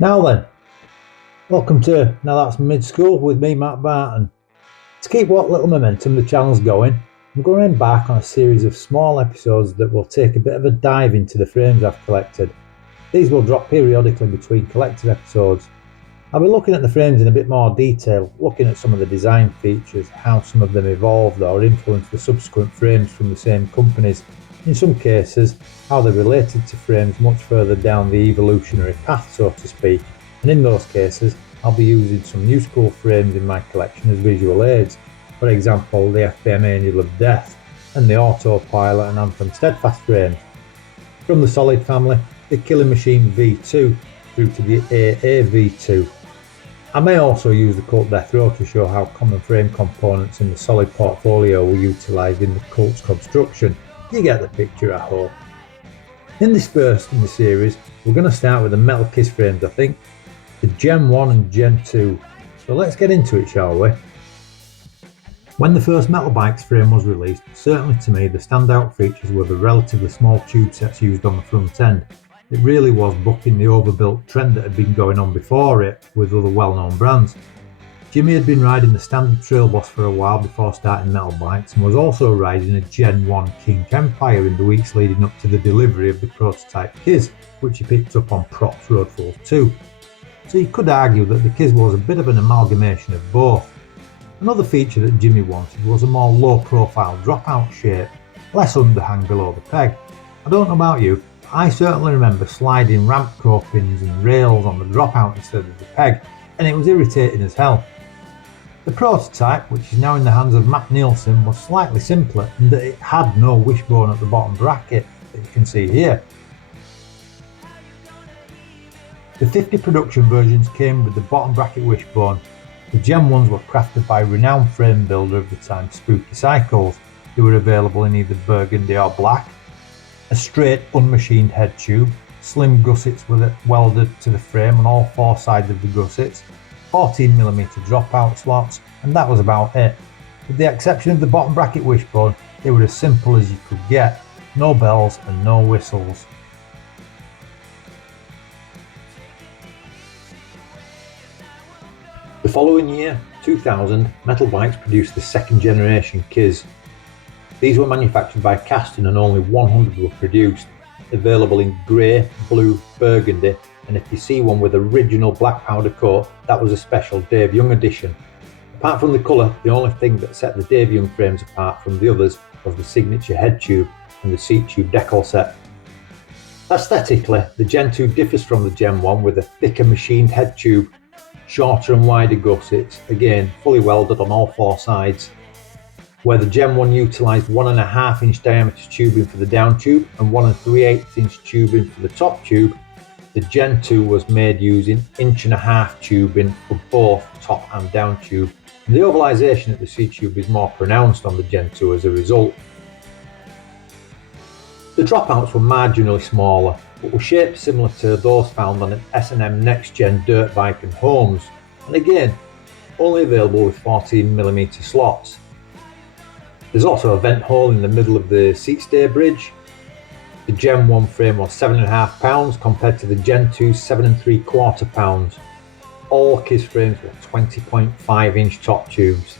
Now then, welcome to Now That's Midschool with me, Matt Barton. To keep what little momentum the channel's going, I'm going to embark on a series of small episodes that will take a bit of a dive into the frames I've collected. These will drop periodically between collected episodes. I'll be looking at the frames in a bit more detail, looking at some of the design features, how some of them evolved or influenced the subsequent frames from the same companies. In some cases, how they're related to frames much further down the evolutionary path, so to speak, and in those cases, I'll be using some new school frames in my collection as visual aids, for example the FBM Angel of Death and the Autopilot and Anthem Steadfast frames. From the Solid family, the Killing Machine V2 through to the AA V2. I may also use the Cult Death Row to show how common frame components in the Solid portfolio were utilised in the Cult's construction. You get the picture, I hope. In this first in the series, we're going to start with the metal Kizz frames, I think, the Gen 1 and Gen 2. So let's get into it, shall we? When the first Metal Bikes frame was released, certainly to me the standout features were the relatively small tube sets used on the front end. It really was bucking the overbuilt trend that had been going on before it with other well-known brands. Jimmy had been riding the standard Trail Boss for a while before starting Metal Bikes and was also riding a Gen 1 Kink Empire in the weeks leading up to the delivery of the prototype Kizz, which he picked up on Props Road Fools 2. So you could argue that the Kizz was a bit of an amalgamation of both. Another feature that Jimmy wanted was a more low-profile dropout shape, less underhang below the peg. I don't know about you, but I certainly remember sliding ramp copings and rails on the dropout instead of the peg, and it was irritating as hell. The prototype, which is now in the hands of Matt Nielsen, was slightly simpler in that it had no wishbone at the bottom bracket that you can see here. The 50 production versions came with the bottom bracket wishbone. The Gen 1s were crafted by renowned frame builder of the time, Spooky Cycles. They were available in either burgundy or black. A straight unmachined head tube, slim gussets were welded to the frame on all four sides of the gussets, 14mm dropout slots, and that was about it. With the exception of the bottom bracket wishbone, they were as simple as you could get. No bells and no whistles. The following year, 2000, Metal Bikes produced the second generation Kizz. These were manufactured by Caston and only 100 were produced, available in grey, blue, burgundy, and if you see one with original black powder coat, that was a special Dave Young edition. Apart from the colour, the only thing that set the Dave Young frames apart from the others was the signature head tube and the seat tube decal set. Aesthetically, the Gen 2 differs from the Gen 1 with a thicker machined head tube, shorter and wider gussets, again fully welded on all four sides. Where the Gen 1 utilised 1.5 inch diameter tubing for the down tube and 1 3/8 inch tubing for the top tube, the Gen 2 was made using 1.5 inch tubing for both top and down tube, and the ovalisation at the seat tube is more pronounced on the Gen 2 as a result. The dropouts were marginally smaller, but were shaped similar to those found on an S&M Next Gen dirt bike and homes, and again, only available with 14mm slots. There's also a vent hole in the middle of the seat stay bridge. The Gen 1 frame was 7.5 pounds compared to the Gen 2's 7.75 pounds. All Kizz frames were 20.5 inch top tubes.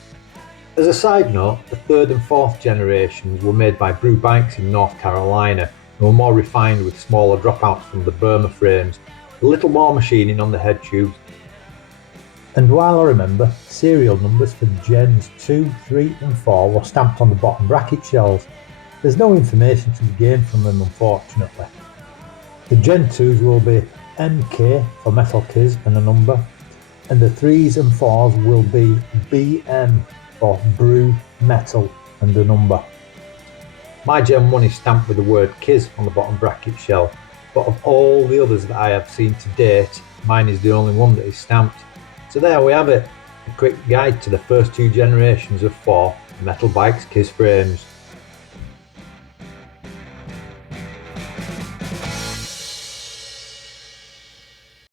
As a side note, the third and fourth generations were made by Brew Bikes in North Carolina and were more refined with smaller dropouts from the Burma frames, a little more machining on the head tubes. And while I remember, serial numbers for Gens 2, 3 and 4 were stamped on the bottom bracket shells, there's no information to be gained from them unfortunately. The Gen 2s will be MK for Metal Kizz and a number, and the 3s and 4s will be BM for Brew Metal and a number. My Gen 1 is stamped with the word Kizz on the bottom bracket shell, but of all the others that I have seen to date, mine is the only one that is stamped. So there we have it, a quick guide to the first two generations of 4 Metal Bikes Kizz frames.